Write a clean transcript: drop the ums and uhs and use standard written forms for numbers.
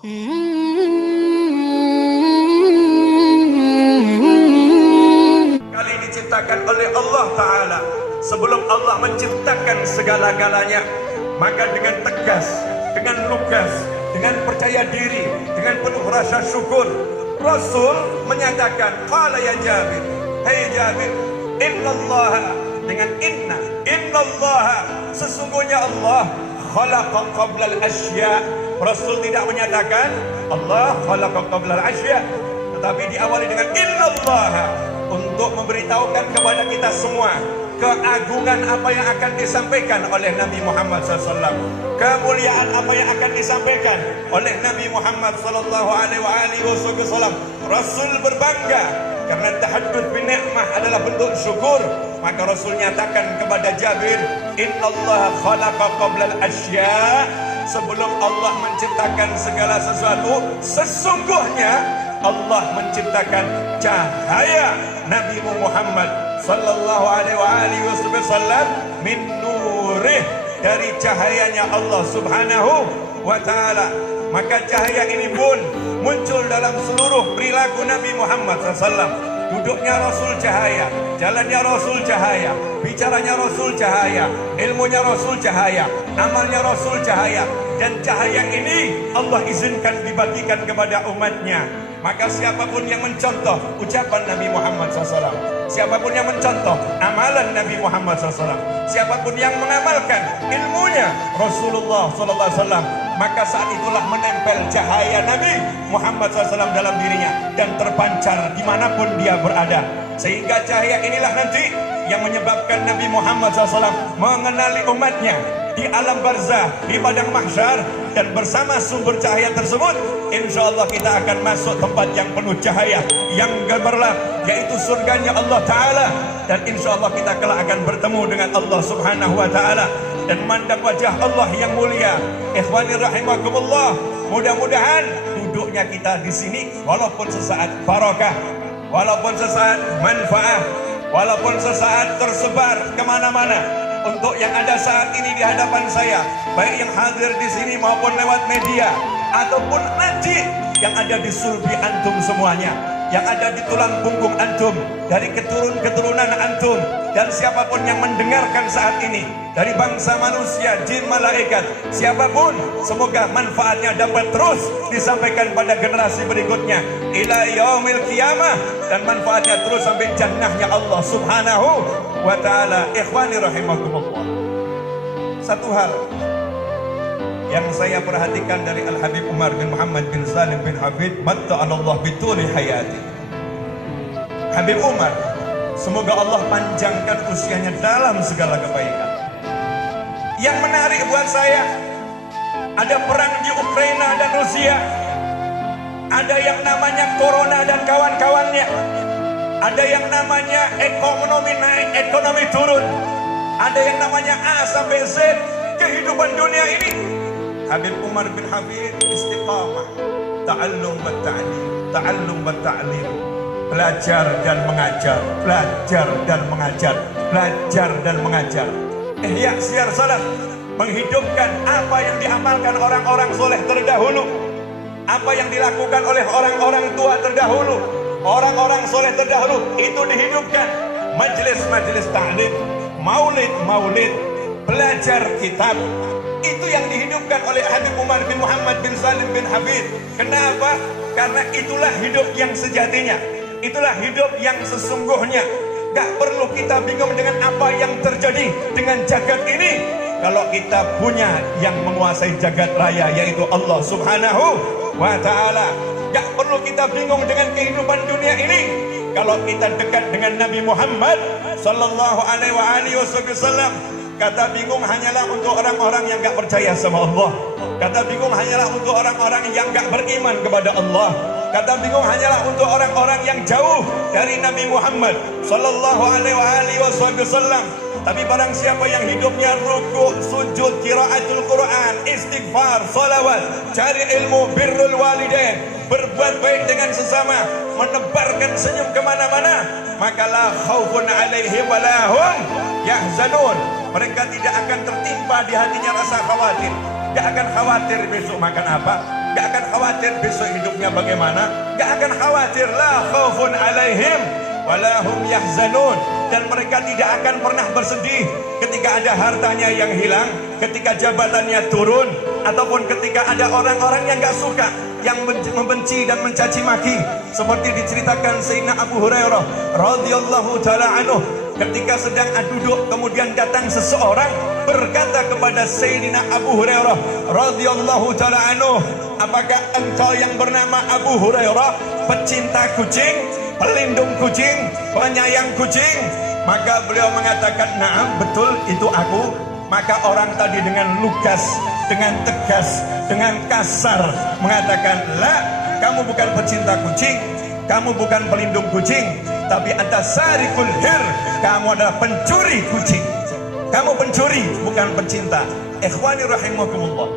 Kali diciptakan oleh Allah Ta'ala. Sebelum Allah menciptakan segala-galanya, maka dengan tegas, dengan lugas, dengan percaya diri, dengan penuh rasa syukur, Rasul menyatakan, qala ya Jabir, hai Jabir, innallaha, dengan innallaha, sesungguhnya Allah khalaqa qabla al-asya. Rasul tidak menyatakan Allah khalaqa qabla al-asya, tetapi diawali dengan innallaha, untuk memberitahukan kepada kita semua keagungan apa yang akan disampaikan oleh Nabi Muhammad SAW, kemuliaan apa yang akan disampaikan oleh Nabi Muhammad SAW. Rasul berbangga karena tahaddud bin ni'mah adalah bentuk syukur. Maka Rasul nyatakan kepada Jabir, innallaha khalaqa qabla al-asya, sebelum Allah menciptakan segala sesuatu, sesungguhnya Allah menciptakan cahaya Nabi Muhammad sallallahu alaihi wasallam min nurih, dari cahayanya Allah subhanahu wa ta'ala. Maka cahaya ini pun muncul dalam seluruh perilaku Nabi Muhammad SAW. Duduknya Rasul cahaya, jalannya Rasul cahaya, bicaranya Rasul cahaya, ilmunya Rasul cahaya, amalnya Rasul cahaya. Dan cahaya ini Allah izinkan dibagikan kepada umatnya. Maka siapapun yang mencontoh ucapan Nabi Muhammad SAW, siapapun yang mencontoh amalan Nabi Muhammad SAW, siapapun yang mengamalkan ilmunya Rasulullah SAW, maka saat itulah menempel cahaya Nabi Muhammad SAW dalam dirinya dan terpancar dimanapun dia berada. Sehingga cahaya inilah nanti yang menyebabkan Nabi Muhammad SAW mengenali umatnya di alam barzah, di padang mahsyar, dan bersama sumber cahaya tersebut insya Allah kita akan masuk tempat yang penuh cahaya, yang gemerlap, yaitu surganya Allah Ta'ala. Dan insya Allah kita kelak akan bertemu dengan Allah Subhanahu wa Ta'ala dan memandang wajah Allah yang mulia. Ikhwani rahimakumullah, mudah-mudahan duduknya kita di sini walaupun sesaat barokah, walaupun sesaat manfaat, walaupun sesaat tersebar kemana-mana. Untuk yang ada saat ini di hadapan saya, baik yang hadir di sini maupun lewat media, ataupun nanti yang ada di sulbi antum semuanya, yang ada di tulang punggung antum, dari keturunan antum, dan siapapun yang mendengarkan saat ini, dari bangsa manusia, jin, malaikat, siapapun, semoga manfaatnya dapat terus disampaikan pada generasi berikutnya ila yaumil qiyamah, dan manfaatnya terus sampai jannahnya Allah Subhanahu wa Ta'ala. Ikhwani rahimakumullah, satu hal yang saya perhatikan dari Al-Habib Umar bin Muhammad bin Salim bin Hafid, matta'alallah bituli hayati. Habib Umar, semoga Allah panjangkan usianya dalam segala kebaikan. Yang menarik buat saya, ada perang di Ukraina dan Rusia, ada yang namanya corona dan kawan-kawannya, ada yang namanya ekonomi naik, ekonomi turun, ada yang namanya A sampai Z kehidupan dunia ini. Habib Umar bin Hafid istiqamah, ta'allum wa ta'lim, ta'allum wa ta'lim, belajar dan mengajar, belajar dan mengajar, belajar dan mengajar. Ihya Syiar Salaf, menghidupkan apa yang diamalkan orang-orang soleh terdahulu, apa yang dilakukan oleh orang-orang tua terdahulu, orang-orang soleh terdahulu, itu dihidupkan. Majelis-majelis ta'lim, maulid-maulid, belajar kitab, itu yang dihidupkan oleh Habib Umar bin Muhammad bin Salim bin Hafid. Kenapa? Karena itulah hidup yang sejatinya, itulah hidup yang sesungguhnya. Gak perlu kita bingung dengan apa yang terjadi dengan jagat ini, kalau kita punya yang menguasai jagat raya, yaitu Allah Subhanahu wa Ta'ala. Gak perlu kita bingung dengan kehidupan dunia ini, kalau kita dekat dengan Nabi Muhammad sallallahu alaihi wasallam. Kata bingung hanyalah untuk orang-orang yang gak percaya sama Allah. Kata bingung hanyalah untuk orang-orang yang gak beriman kepada Allah. Kata bingung hanyalah untuk orang-orang yang jauh dari Nabi Muhammad sallallahu alaihi wasallam. Tapi barang siapa yang hidupnya rukuk, sujud, qiraatul Quran, istighfar, salawat, cari ilmu, birrul walidain, berbuat baik dengan sesama, menebarkan senyum kemana-mana, maka la khaufun alaihim wa la hum yahzanun. Mereka tidak akan tertimpa di hatinya rasa khawatir. Tidak akan khawatir besok makan apa, gak akan khawatir besok hidupnya bagaimana, gak akan khawatir. La khaufun alaihim walahum yahzanun. Dan mereka tidak akan pernah bersedih ketika ada hartanya yang hilang, ketika jabatannya turun, ataupun ketika ada orang-orang yang gak suka, yang membenci dan mencaci maki. Seperti diceritakan Sayyidina Abu Hurairah radhiyallahu ta'ala anhu, ketika sedang duduk, kemudian datang seseorang berkata kepada Sayyidina Abu Hurairah radhiyallahu ta'ala anhu, apakah engkau yang bernama Abu Hurairah pecinta kucing, pelindung kucing, penyayang kucing? Maka beliau mengatakan, "Na'am, betul, itu aku." Maka orang tadi dengan lugas, dengan tegas, dengan kasar mengatakan, "La, kamu bukan pecinta kucing, kamu bukan pelindung kucing, tapi anta sarikul hir, kamu adalah pencuri kucing. Kamu pencuri, bukan pencinta." Ikhwani rahimakumullah.